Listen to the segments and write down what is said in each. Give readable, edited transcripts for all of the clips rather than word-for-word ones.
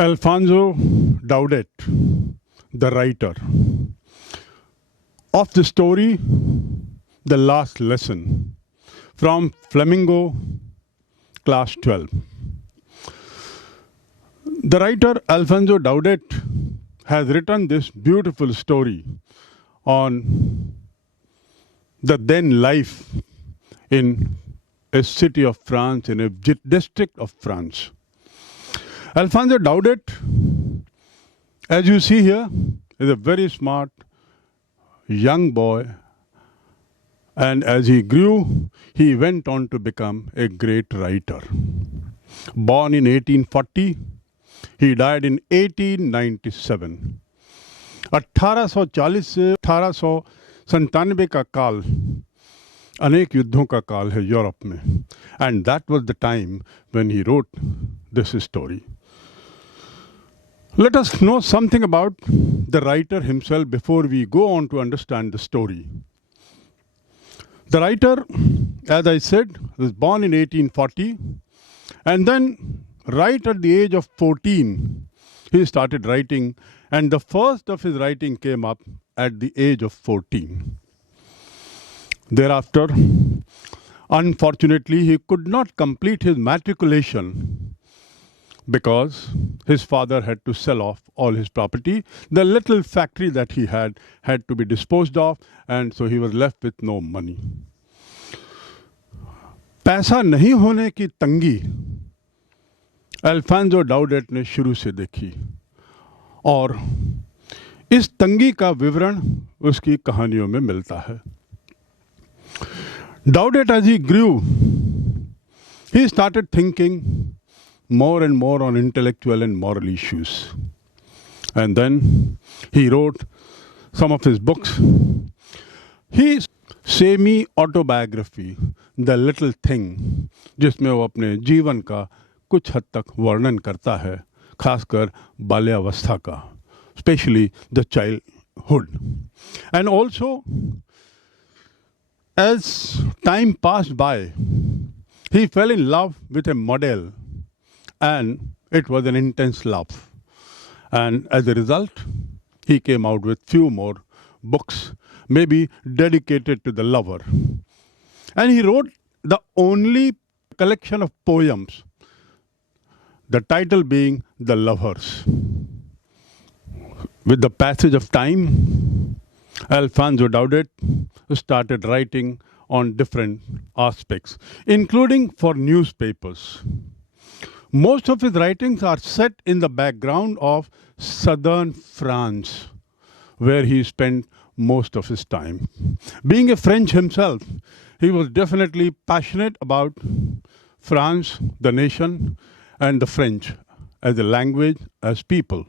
Alfonso Daudet, the writer of the story The Last Lesson, from Flamingo, class 12. The writer Alfonso Daudet has written this beautiful story on the then life in a city of France, in a district of France. Alfonso Daudet, as you see here, is a very smart young boy, and as he grew, he went on to become a great writer. Born in 1840, he died in 1897. 1840 से 1897 का काल अनेक युद्धों का काल है Europe में, and that was the time when he wrote this story. Let us know something about the writer himself before we go on to understand the story. The writer, as I said, was born in 1840, and then right at the age of 14, he started writing, and the first of his writing came up at the age of 14. Thereafter, unfortunately, he could not complete his matriculation because his father had to sell off all his property. The little factory that he had to be disposed of, and so he was left with no money. पैसा नहीं होने की तंगी Alphonso डाउडेट ने शुरू से देखी, और इस तंगी का विवरण उसकी कहानियों में मिलता है. Daudet, as he grew, he started thinking more and more on intellectual and moral issues. And then he wrote some of his books. His semi-autobiography, The Little Thing, जिसमें वो अपने जीवन का कुछ हद तक वर्णन करता है, खासकर बाल्यावस्था का, especially the childhood. And also, as time passed by, he fell in love with a model, and it was an intense love. And as a result, he came out with few more books, maybe dedicated to the lover. And he wrote the only collection of poems, the title being The Lovers. With the passage of time, Alfonso Daudet started writing on different aspects, including for newspapers. Most of his writings are set in the background of southern France, where he spent most of his time. Being a French himself, he was definitely passionate about France, the nation, and the French as a language, as people.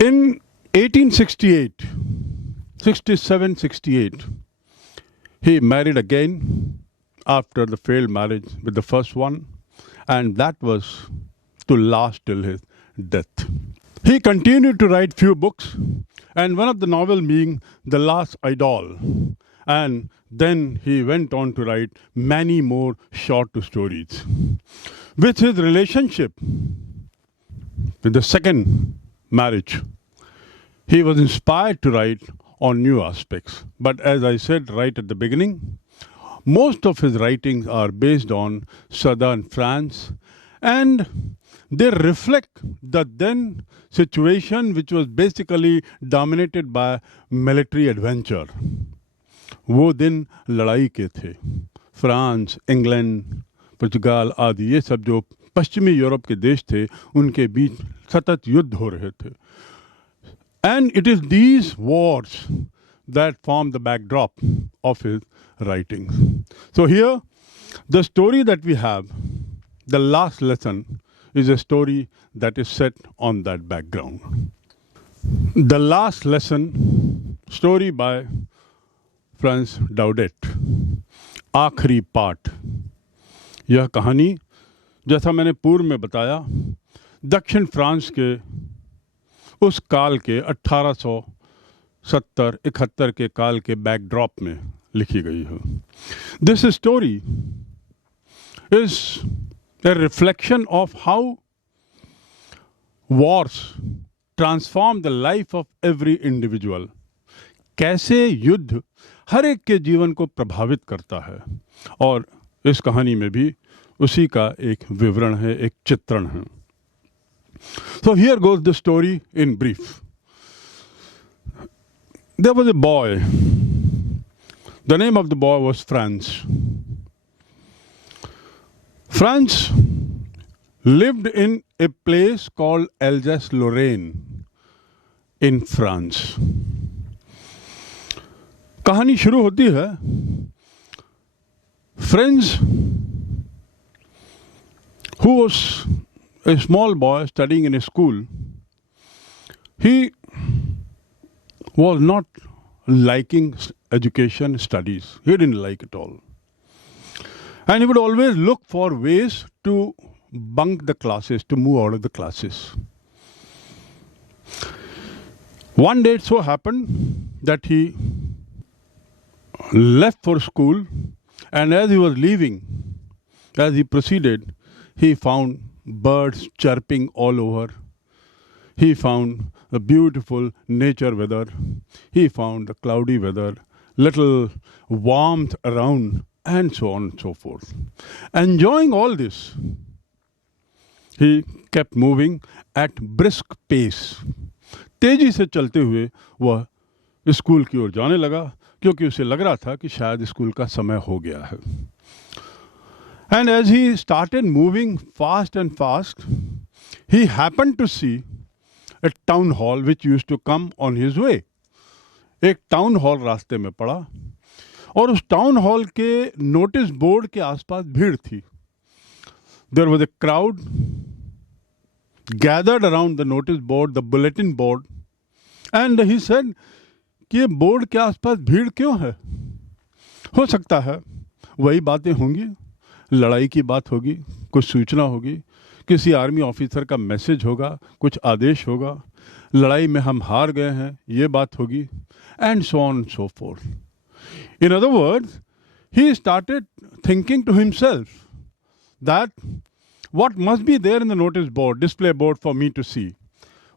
In 1868, 67-68, he married again after the failed marriage with the first one, and that was to last till his death. He continued to write few books, and one of the novels being The Last Idol. And then he went on to write many more short stories. With his relationship with the second marriage, he was inspired to write on new aspects. But as I said right at the beginning, most of his writings are based on southern France, and they reflect the then situation, which was basically dominated by military adventure. वो दिन लड़ाई के थे. France, England, पुर्तगाल आदि ये सब जो पश्चिमी यूरोप के देश थे, उनके बीच सतत युद्ध हो रहे थे. And it is these wars that form the backdrop of his writings. So here, the story that we have, The Last Lesson, is a story that is set on that background. The Last Lesson, story by France Daudet. आखिरी part. यह कहानी, जैसा मैंने पूर्व में बताया, दक्षिण France के उस काल के 1870-71 के काल के बैकड्रॉप में लिखी गई है. This story is a reflection of how wars transform the life of every individual. कैसे युद्ध हर एक के जीवन को प्रभावित करता है, और इस कहानी में भी उसी का एक विवरण है, एक चित्रण है. So here goes the story in brief. There was a boy. The name of the boy was Franz. Franz lived in a place called Alsace-Lorraine in France. कहानी शुरू होती है. Franz, who was a small boy studying in a school, he was not liking education, studies. He didn't like it all. And he would always look for ways to bunk the classes, to move out of the classes. One day it so happened that he left for school, and as he was leaving, as he proceeded, he found birds chirping all over. He found the beautiful nature weather. He found the cloudy weather, little warmth around, and so on and so forth. Enjoying all this, he kept moving at brisk pace. तेजी से चलते हुए वह school की ओर जाने लगा, क्योंकि उसे लग रहा था कि शायद स्कूल का समय हो गया है. And as he started moving fast and fast, he happened to see a town hall which used to come on his way. एक टाउन हॉल रास्ते में पड़ा, और उस टाउन हॉल के नोटिस बोर्ड के आसपास भीड़ थी. There was a crowd gathered around the notice board, the bulletin board, and he said कि ये बोर्ड के आसपास भीड़ क्यों है? हो सकता है वही बातें होंगी, लड़ाई की बात होगी, कुछ सूचना होगी, किसी आर्मी ऑफिसर का मैसेज होगा, कुछ आदेश होगा, लड़ाई में हम हार गए हैं, ये बात होगी, and so on and so forth. In other words, he started thinking to himself that what must be there in the notice board, display board for me to see?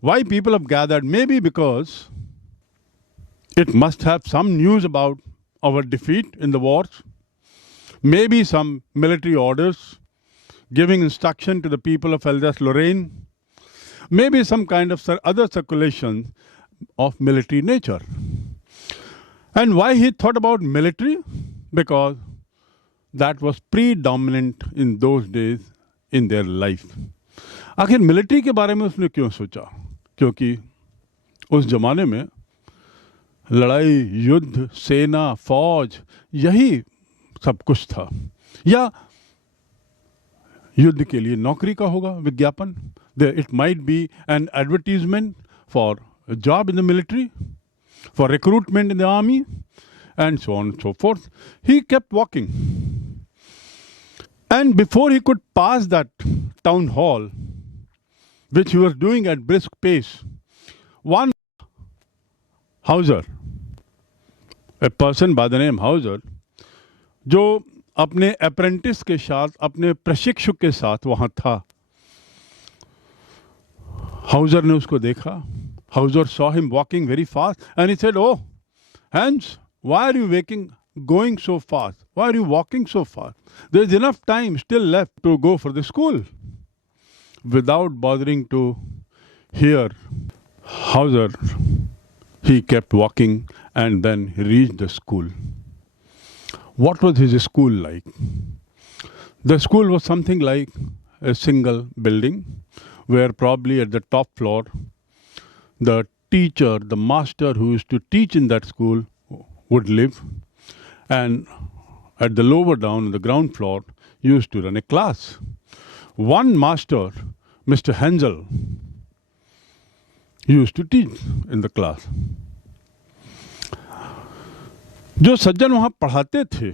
Why people have gathered? Maybe because it must have some news about our defeat in the wars. Maybe some military orders giving instruction to the people of Alsace-Lorraine. Maybe some kind of other circulation of military nature. And why he thought about military? Because that was predominant in those days in their life. आखिर military के बारे में उसने क्यों सोचा? क्योंकि उस जमाने में लड़ाई, युद्ध, सेना, फौज, यही सब कुछ था. या युद्ध के लिए नौकरी का होगा विज्ञापन. It might be an advertisement for a job in the military, for recruitment in the army, and so on and so forth. He kept walking. And before he could pass that town hall, which he was doing at brisk pace, one Hauser, a person by the name Hauser, जो अपने apprentice के साथ, अपने प्रशिक्षु के साथ वहाँ था, Hauser ने उसको देखा. Hauser saw him walking very fast, and he said, "Oh, Hans, why are you going so fast? Why are you walking so fast? There's enough time still left to go for the school." Without bothering to hear Hauser, he kept walking, and then he reached the school. What was his school like? The school was something like a single building, where probably at the top floor, the teacher, the master who used to teach in that school would live, and at the lower down, the ground floor, used to run a class. One master, Mr. Hensel, used to teach in the class. जो सज्जन वहाँ पढ़ाते थे,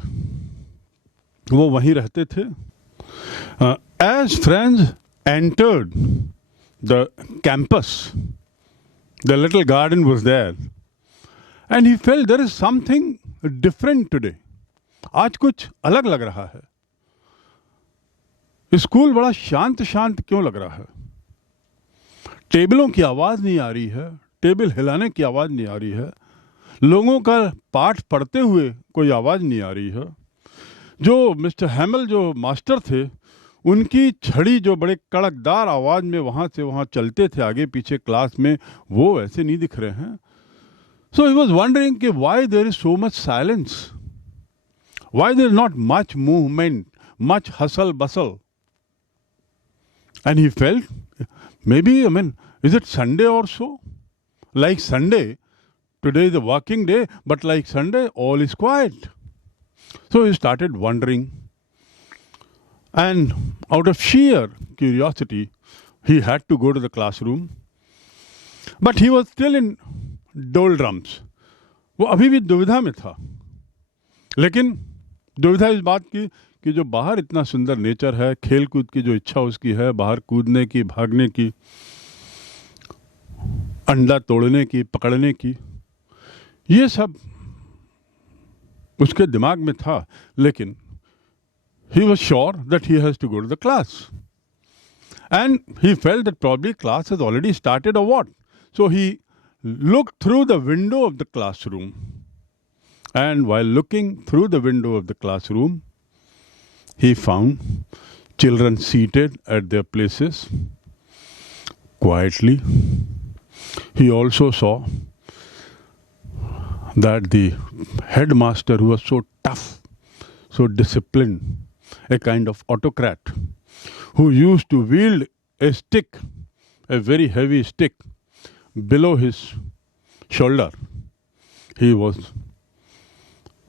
वो वहीं रहते थे. As Franz entered the campus, the little garden was there, and he felt there is something different today. आज कुछ अलग लग रहा है. स्कूल बड़ा शांत शांत क्यों लग रहा है? टेबलों की आवाज़ नहीं आ रही है, टेबल हिलाने की आवाज़ नहीं आ रही है, लोगों का पाठ पढ़ते हुए कोई आवाज़ नहीं आ रही है। जो मिस्टर हैमल जो मास्टर थे, उनकी छड़ी जो बड़े कड़कदार आवाज़ में वहाँ से वहाँ चलते थे आगे पीछे क्लास में, वो ऐसे नहीं दिख रहे हैं। सो ही वॉज वंडरिंग कि why there is so much silence, why there is not much movement, much hustle bustle. And he felt, maybe, is it Sunday or so? Like Sunday, today is a working day, but like Sunday, all is quiet. So he started wondering. And out of sheer curiosity, he had to go to the classroom. But he was still in doldrums. वो अभी भी दुविधा में था. लेकिन दुविधा इस बात की कि जो बाहर इतना सुंदर नेचर है, खेल कूद की जो इच्छा उसकी है, बाहर कूदने की, भागने की, अंडा तोड़ने की, पकड़ने की, ये सब उसके दिमाग में था. लेकिन he was sure that he has to go to the class. And he felt that probably class has already started or what. So he looked through the window of the classroom. And while looking through the window of the classroom, he found children seated at their places quietly. He also saw that the headmaster, who was so tough, so disciplined, a kind of autocrat, who used to wield a stick, a very heavy stick, below his shoulder, he was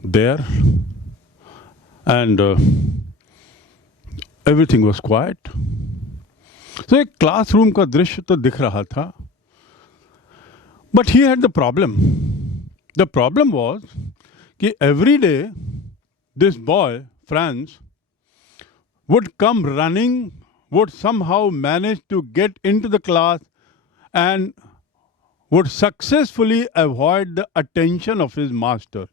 there, and everything was quiet. So एक classroom का दृश्य तो दिख रहा था. But he had the problem. The problem was कि every day this boy, Franz, would come running, would somehow manage to get into the class and would successfully avoid the attention of his master.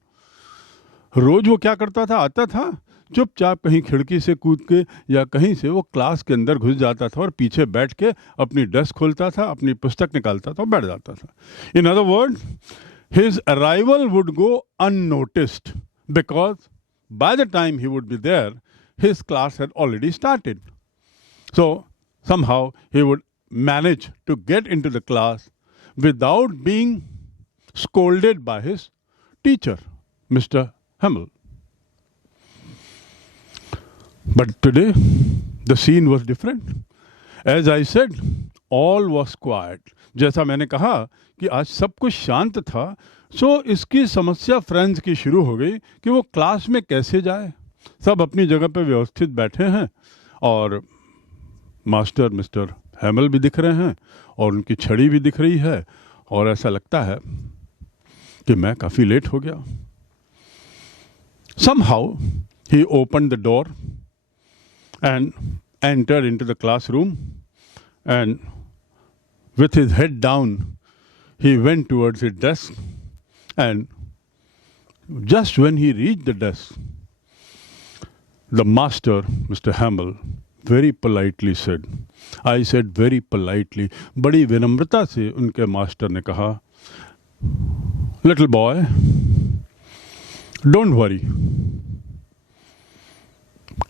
रोज वो क्या करता था, आता था, चुपचाप कहीं खिड़की से कूद के या कहीं से वो क्लास के अंदर घुस जाता था और पीछे बैठ के अपनी डेस्क खोलता था, अपनी पुस्तक निकालता था और बैठ जाता था. In other words, his arrival would go unnoticed because by the time he would be there, his class had already started. So somehow he would manage to get into the class without being scolded by his teacher, Mr. Hamel. But today, the scene was different. As I said, all was quiet. जैसा मैंने कहा कि आज सब कुछ शांत था. सो इसकी समस्या फ्रेंड्स की शुरू हो गई कि वो क्लास में कैसे जाए. सब अपनी जगह पे व्यवस्थित बैठे हैं और मास्टर मिस्टर हैमल भी दिख रहे हैं और उनकी छड़ी भी दिख रही है और ऐसा लगता है कि मैं काफ़ी लेट हो गया. Somehow he opened the door and entered into the classroom, and with his head down he went towards his desk, and just when he reached the desk, the master, Mr. Hamel, very politely said, I said very politely, बड़ी विनम्रता से उनके master ने कहा, little boy, don't worry,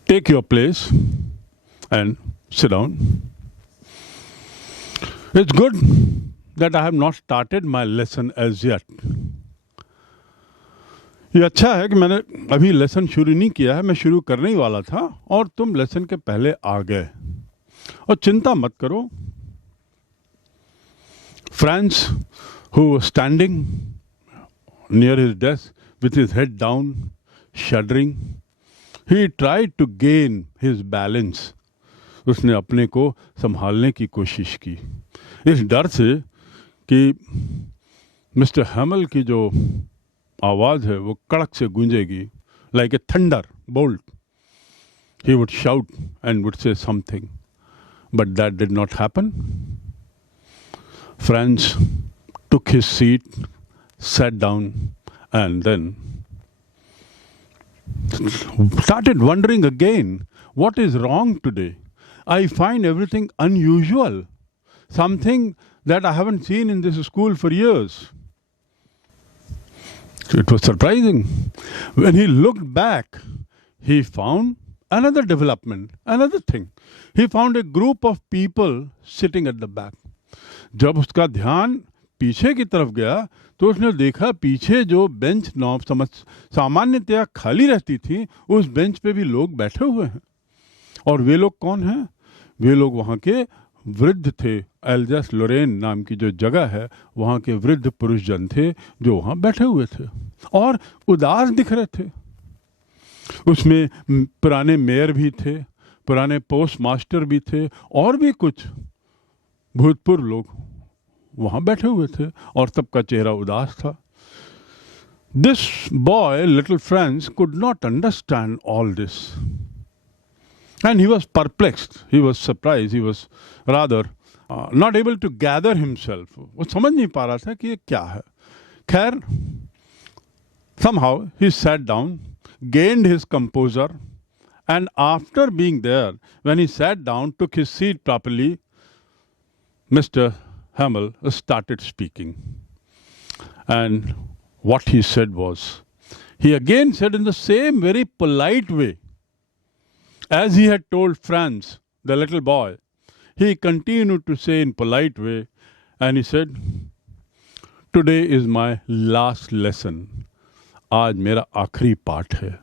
take your place and sit down. It's good that I have not started my lesson as yet. ये अच्छा है कि मैंने अभी लेसन शुरू नहीं किया है, मैं शुरू करने ही वाला था और तुम लेसन के पहले आ गए. और चिंता मत करो. Franz, who was standing near his desk with his head down, shuddering, he tried to gain his balance. उसने अपने को संभालने की कोशिश की, इस डर से कि मिस्टर हैमल की जो आवाज़ है वो कड़क से गूंजेगी, like a thunder bolt. He would shout and would say something, but that did not happen. Franz took his seat, sat down, and then started wondering again, what is wrong today? I find everything unusual. Something that I haven't seen in this school for years. So it was surprising. When he looked back, he found another development, another thing. He found a group of people sitting at the back. जब उसका ध्यान पीछे की तरफ गया तो उसने देखा पीछे जो बेंच सामान्यतया खाली रहती थी, उस बेंच पे भी लोग बैठे हुए हैं. और वे लोग कौन हैं? वे लोग वहाँ के वृद्ध थे. एल्जस लोरेन नाम की जो जगह है, वहाँ के वृद्ध पुरुष जन थे जो वहाँ बैठे हुए थे और उदास दिख रहे थे. उसमें पुराने मेयर भी थे, पुराने पोस्ट मास्टर भी थे और भी कुछ भूतपूर्व लोग वहाँ बैठे हुए थे और सबका चेहरा उदास था. This boy, little Franz, could not understand all this. And he was perplexed, he was surprised, he was rather not able to gather himself. वो समझ नहीं पा रहा था कि ये क्या है. खैर, somehow he sat down, gained his composure, and after being there, when he sat down, took his seat properly, Mr. Hamel started speaking. And what he said was, he again said in the same very polite way, as he had told Franz, the little boy, he continued to say in polite way, and he said, today is my last lesson. आज मेरा आखिरी पाठ है.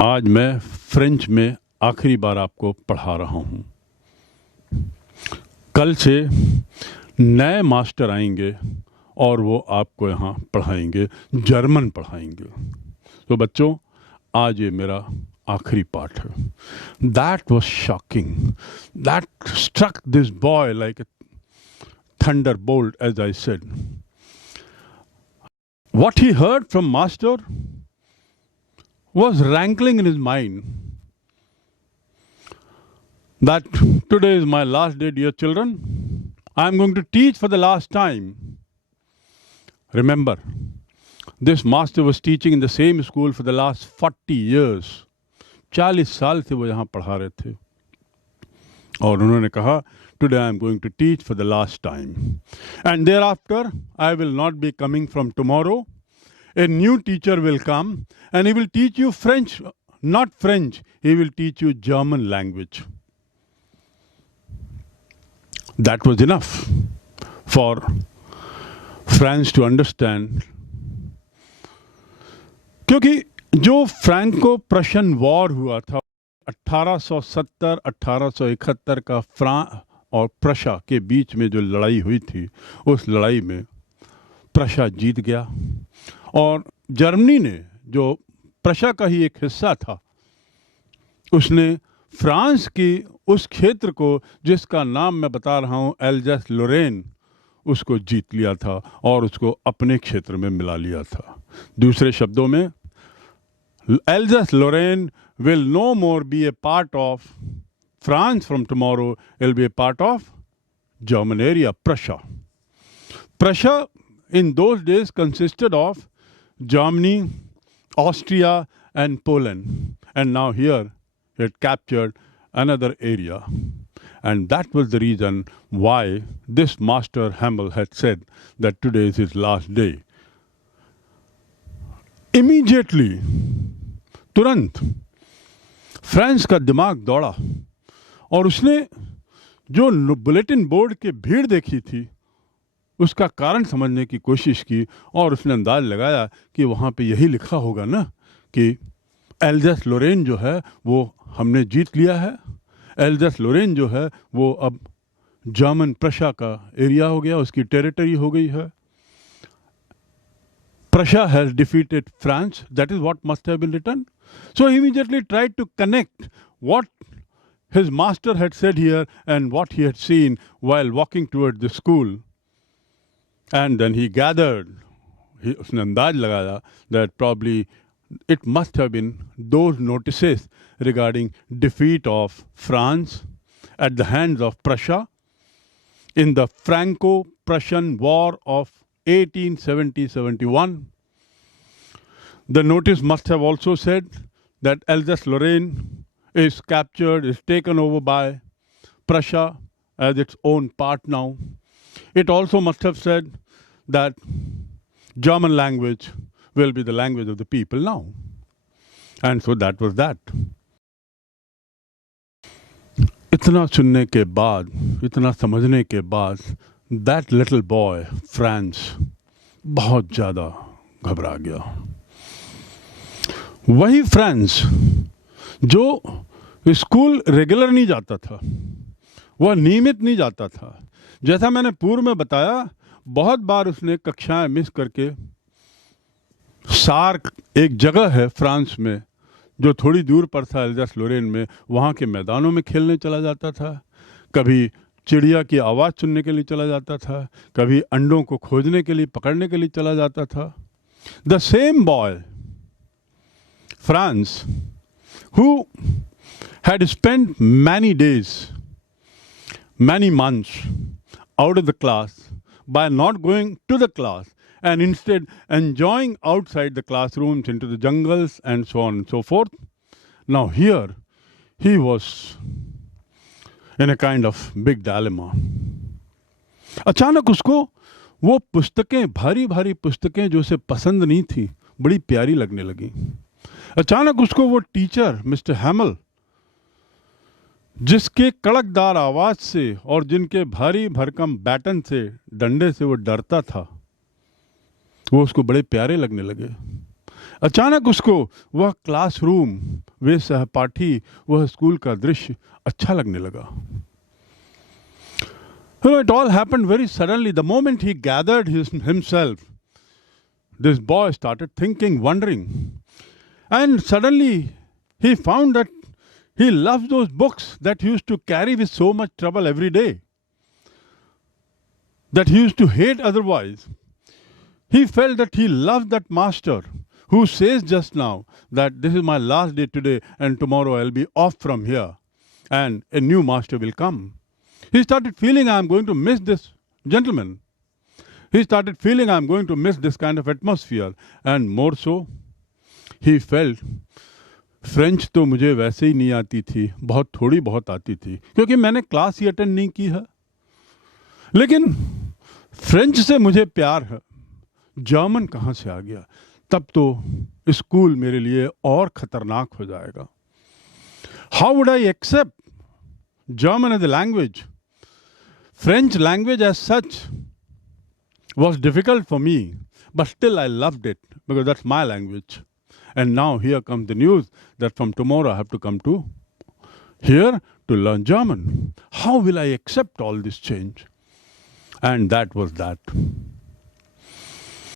आज मैं French में आखिरी बार आपको पढ़ा रहा हूँ. कल से नए मास्टर आएंगे और वो आपको यहाँ पढ़ाएंगे, जर्मन पढ़ाएंगे. तो बच्चों, आज ये मेरा आखिरी पाठ है. That was shocking. That struck this boy like a thunderbolt, as I said. What he heard from master was rankling in his mind. That today is my last day, dear children. I am going to teach for the last time. Remember, this master was teaching in the same school for the last 40 years. 40 साल से वो यहाँ पढ़ा रहे थे. और उन्होंने कहा, today I am going to teach for the last time. And thereafter, I will not be coming from tomorrow. A new teacher will come and he will teach you French, not French. He will teach you German language. That was enough for Franz to understand. क्योंकि जो Franco प्रशन war हुआ था 1870-1871 का France और Prussia के बीच में जो लड़ाई हुई थी, उस लड़ाई में प्रशा जीत गया और जर्मनी ने, जो प्रशा का ही एक हिस्सा था, उसने फ्रांस की उस क्षेत्र को जिसका नाम मैं बता रहा हूँ एल्जस लोरेन, उसको जीत लिया था और उसको अपने क्षेत्र में मिला लिया था. दूसरे शब्दों में, Alsace-Lorraine will no more be a part of France from tomorrow. It will be a part of German area, Prussia. Prussia in those days consisted of Germany, Austria and Poland. And now here it captured another area. And that was the reason why this Master Hamel had said that today is his last day. Immediately, तुरंत France का दिमाग दौड़ा और उसने जो bulletin board के भीड़ देखी थी उसका कारण समझने की कोशिश की और उसने अंदाज लगाया कि वहाँ पे यही लिखा होगा ना कि एल्जस लोरेन जो है वो हमने जीत लिया है. एल्जस लोरेन जो है वो अब जर्मन प्रशा का एरिया हो गया, उसकी टेरिटरी हो गई है. Prussia has defeated France. That is what must have been written. So he immediately tried to connect what his master had said here and what he had seen while walking toward the school. And then he gathered, उसने अंदाज लगाया that probably it must have been those notices regarding defeat of France at the hands of Prussia in the Franco-Prussian War of 1870-71. The notice must have also said that Alsace-Lorraine is captured, is taken over by Prussia, as its own part now. It also must have said that German language will be the language of the people now. And so that was that. इतना सुनने के बाद, इतना समझने के बाद, that little boy, Franz, बहुत ज़्यादा घबरा गया. वही फ्रांस जो स्कूल रेगुलर नहीं जाता था, वह नियमित नहीं जाता था. जैसा मैंने पूर्व में बताया, बहुत बार उसने कक्षाएं मिस करके सार्क एक जगह है फ्रांस में जो थोड़ी दूर पर था, एल्जास लोरेन में, वहाँ के मैदानों में खेलने चला जाता था. कभी चिड़िया की आवाज़ सुनने के लिए चला जाता था, कभी अंडों को खोजने के लिए, पकड़ने के लिए चला जाता था. The same boy France who had spent many days, many months out of the class by not going to the class and instead enjoying outside the classrooms into the jungles and so on and so forth. Now here he was in a kind of big dilemma. अचानक उसको वो पुस्तकें, भारी भारी पुस्तकें जो उसे पसंद नहीं थी, बड़ी प्यारी लगने लगी. अचानक उसको वो टीचर मिस्टर हैमल, जिसके कड़कदार आवाज से और जिनके भारी भरकम बैटन से, डंडे से वो डरता था, वो उसको बड़े प्यारे लगने लगे. अचानक उसको वह क्लासरूम, वे सहपाठी, वह स्कूल का दृश्य अच्छा लगने लगा. It all happened very suddenly. The moment he gathered himself, this boy started thinking, wondering. And suddenly he found that he loved those books that he used to carry with so much trouble every day, that he used to hate otherwise. He felt that he loved that master who says just now that this is my last day today and tomorrow I'll be off from here and a new master will come. He started feeling, I'm going to miss this gentleman. He started feeling, I'm going to miss this kind of atmosphere. And more so, he felt, French तो मुझे वैसे ही नहीं आती थी, बहुत थोड़ी बहुत आती थी, क्योंकि मैंने क्लास ही अटेंड नहीं की है. लेकिन फ्रेंच से मुझे प्यार है, जर्मन कहाँ से आ गया? तब तो स्कूल मेरे लिए और खतरनाक हो जाएगा. How would I accept German as a language? French language as such was difficult for me, but still I loved it because that's my language. And now here comes the news that from tomorrow I have to come to here to learn German. How will I accept all this change? And that was that.